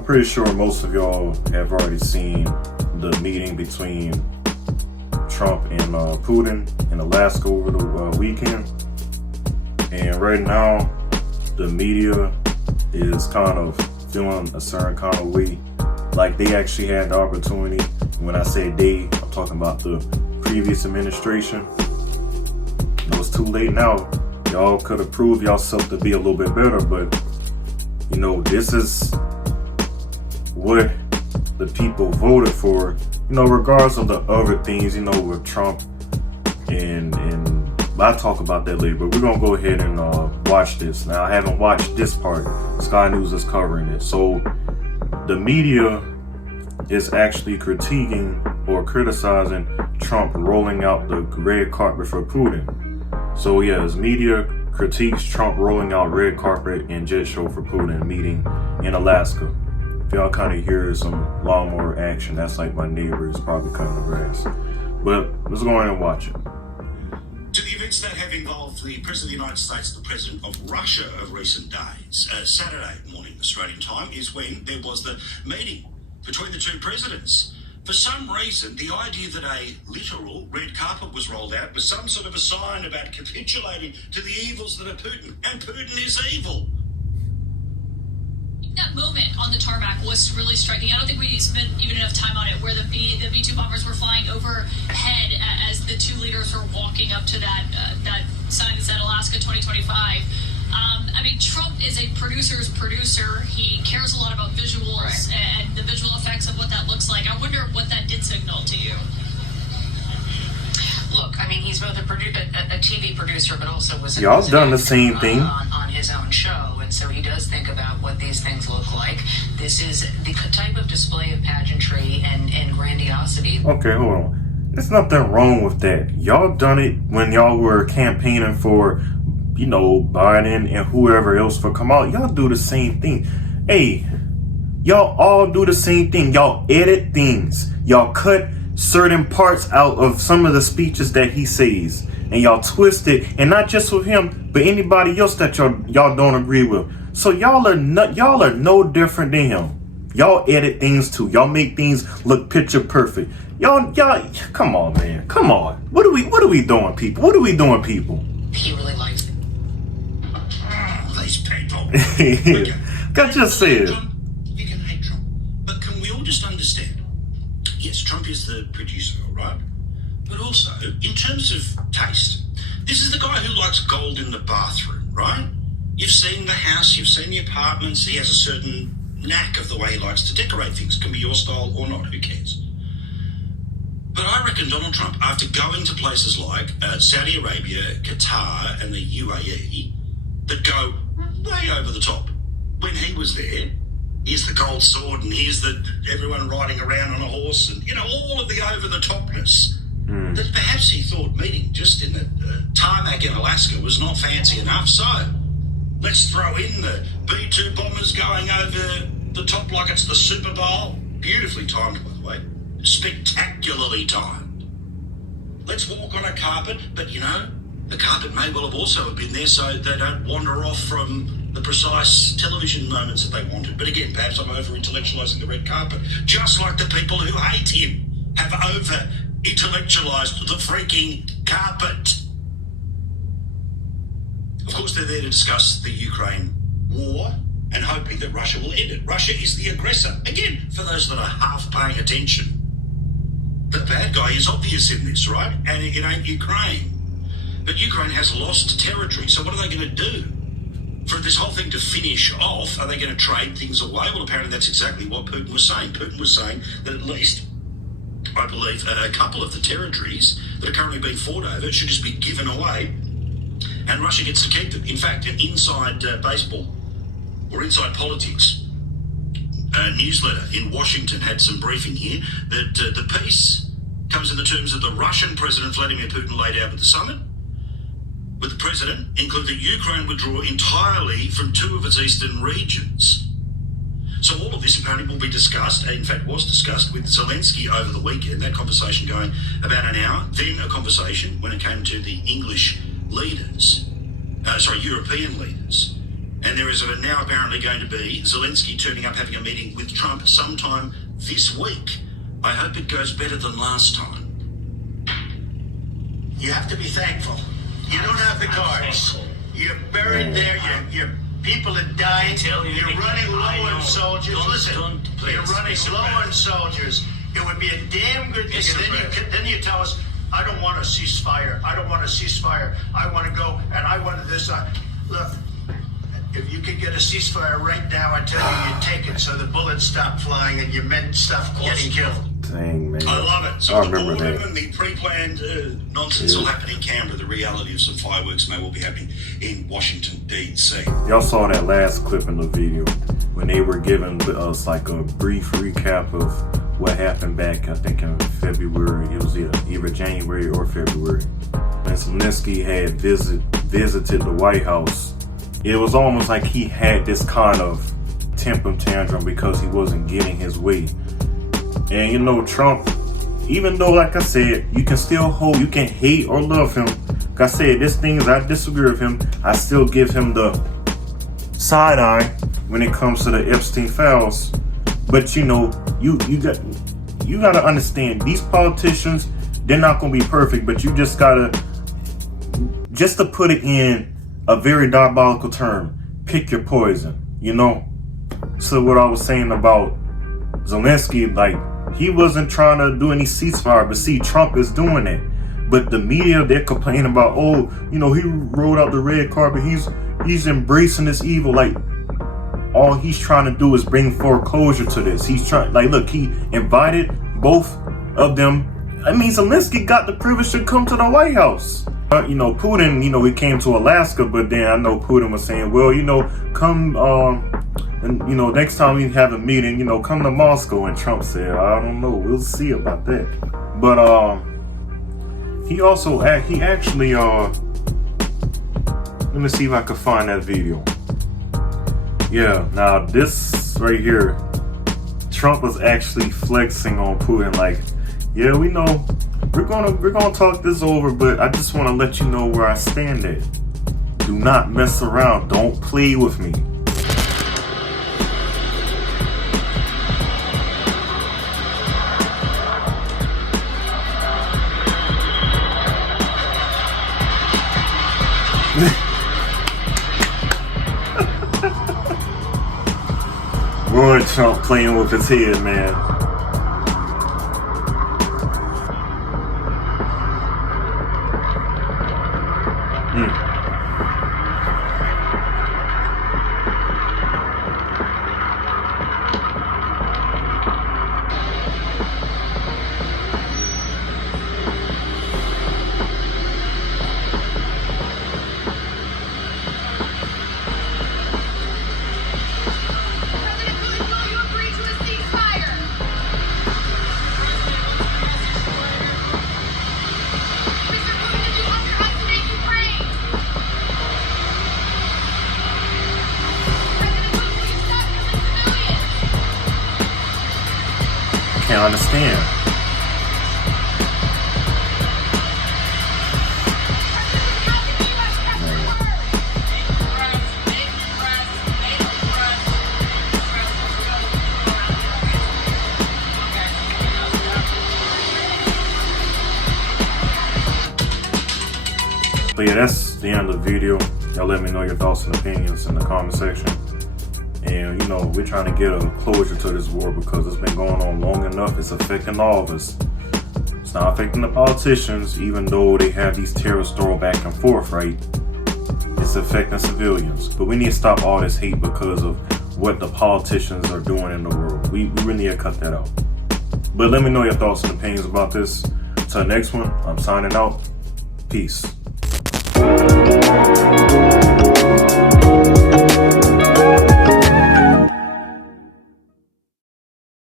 I'm pretty sure most of y'all have already seen the meeting between Trump and Putin in Alaska over the weekend. And right now, the media is kind of feeling a certain kind of way. Like they actually had the opportunity. When I say they, I'm talking about the previous administration. It was too late now. Y'all could have proved yourself to be a little bit better, but you know, this is what the people voted for, you know, regardless of the other things, you know, with Trump and I'll talk about that later, but we're gonna go ahead and watch this. Now, I haven't watched this part. Sky News is covering it. So the media is actually critiquing or criticizing Trump rolling out the red carpet for Putin. So yes, media critiques Trump rolling out red carpet and jet show for Putin meeting in Alaska. If y'all kind of hear some lawnmower action, that's like my neighbor is probably cutting the grass. But let's go ahead and watch it. To the events that have involved the President of the United States, the President of Russia of recent days. Saturday morning Australian time is when there was the meeting between the two presidents. For some reason, the idea that a literal red carpet was rolled out was some sort of a sign about capitulating to the evils that are Putin. And Putin is evil. That moment on the tarmac was really striking. I don't think we spent even enough time on it, where the B-2 bombers were flying overhead as the two leaders were walking up to that sign that said Alaska 2025. I mean, Trump is a producer's producer. He cares a lot about visuals and the visual effects of what that looks like. I wonder what that did signal to you. Look, I mean, he's both a TV producer, but also was y'all done the same thing on his own show, and so he does think about what these things look like. This is the type of display of pageantry and grandiosity. Okay, hold on. There's nothing wrong with that. Y'all done it when y'all were campaigning for, you know, Biden and whoever else for Kamala. Y'all do the same thing. Hey, y'all all do the same thing. Y'all edit things. Y'all cut certain parts out of some of the speeches that he says, and y'all twist it, and not just with him, but anybody else that y'all don't agree with. So y'all are no different than him. Y'all edit things too. Y'all make things look picture perfect. Y'all, come on, man, come on. What are we doing, people? What are we doing, people? He really likes it. These people. I just said. You can hate Trump, but can we all just understand? Yes, Trump is the producer, all right? But also, in terms of taste, this is the guy who likes gold in the bathroom, right? You've seen the house, you've seen the apartments. He has a certain knack of the way he likes to decorate things. Can be your style or not, who cares? But I reckon Donald Trump, after going to places like Saudi Arabia, Qatar, and the UAE, that go way over the top. When he was there, here's the gold sword, and here's everyone riding around on a horse, and, you know, all of the over-the-topness. That perhaps he thought meeting just in the tarmac in Alaska was not fancy enough, so let's throw in the B-2 bombers going over the top like it's the Super Bowl. Beautifully timed, by the way. Spectacularly timed. Let's walk on a carpet, but, you know, the carpet may well have also been there so they don't wander off from the precise television moments that they wanted. But again, perhaps I'm over-intellectualizing the red carpet, just like the people who hate him have over-intellectualized the freaking carpet. Of course, they're there to discuss the Ukraine war and hoping that Russia will end it. Russia is the aggressor. Again, for those that are half paying attention, the bad guy is obvious in this, right? And it ain't Ukraine. But Ukraine has lost territory, so what are they going to do? For this whole thing to finish off, are they going to trade things away? Well, apparently that's exactly what Putin was saying. Putin was saying that at least, I believe, a couple of the territories that are currently being fought over should just be given away, and Russia gets to keep them. In fact, an inside baseball or inside politics newsletter in Washington had some briefing here that the peace comes in the terms of the Russian President Vladimir Putin laid out at the summit, with the president include that Ukraine would draw entirely from two of its eastern regions. So all of this apparently will be discussed, in fact was discussed with Zelensky over the weekend, that conversation going about an hour, then a conversation when it came to the English leaders, European leaders. And there is now apparently going to be Zelensky turning up having a meeting with Trump sometime this week. I hope it goes better than last time. You have to be thankful. You don't have the cards. You're buried there. Your people are dying. You're running low on soldiers. Listen, you're running low on soldiers. It would be a damn good thing. And then you tell us, I don't want a ceasefire. I don't want a ceasefire. I want to go and I want this. Look, if you could get a ceasefire right now, I tell you, you'd take it so the bullets stop flying and your men stop getting killed. Dang, man. I love it. So I the remember boredom that. and the pre-planned nonsense will happen in Canberra. The reality of some fireworks may well be happening in Washington, D.C. Y'all saw that last clip in the video when they were giving us like a brief recap of what happened back, I think in February. It was either January or February. When Zelensky had visited the White House. It was almost like he had this kind of temper tantrum because he wasn't getting his way. And you know, Trump, even though, like I said, you can hate or love him. Like I said, there's things I disagree with him. I still give him the side eye when it comes to the Epstein files. But you know, you got to understand, these politicians, they're not gonna be perfect, but you just to put it in a very diabolical term, pick your poison, you know? So what I was saying about Zelensky, like, he wasn't trying to do any ceasefire, but see, Trump is doing it. But the media, they're complaining about, oh, you know, he rolled out the red carpet, he's embracing this evil. Like, all he's trying to do is bring foreclosure to this. He's trying, like, look, he invited both of them. I mean, Zelensky got the privilege to come to the White House. You know, Putin, you know, he came to Alaska, but then I know Putin was saying, well, you know, come, and, you know, next time we have a meeting, you know, come to Moscow. And Trump said, I don't know, we'll see about that. But, he actually, let me see if I can find that video. Yeah, now this right here, Trump was actually flexing on Putin, like, yeah, we know, we're gonna talk this over, but I just want to let you know where I stand at. Do not mess around. Don't play with me. Boy, Trump playing with his head, man. Can't understand. But yeah, that's the end of the video. Y'all let me know your thoughts and opinions in the comment section. And, you know, we're trying to get a closure to this war because it's been going on long enough. It's affecting all of us. It's not affecting the politicians, even though they have these terrorists thrown back and forth, right? It's affecting civilians. But we need to stop all this hate because of what the politicians are doing in the world. We really need to cut that out. But let me know your thoughts and opinions about this. Till the next one, I'm signing out. Peace.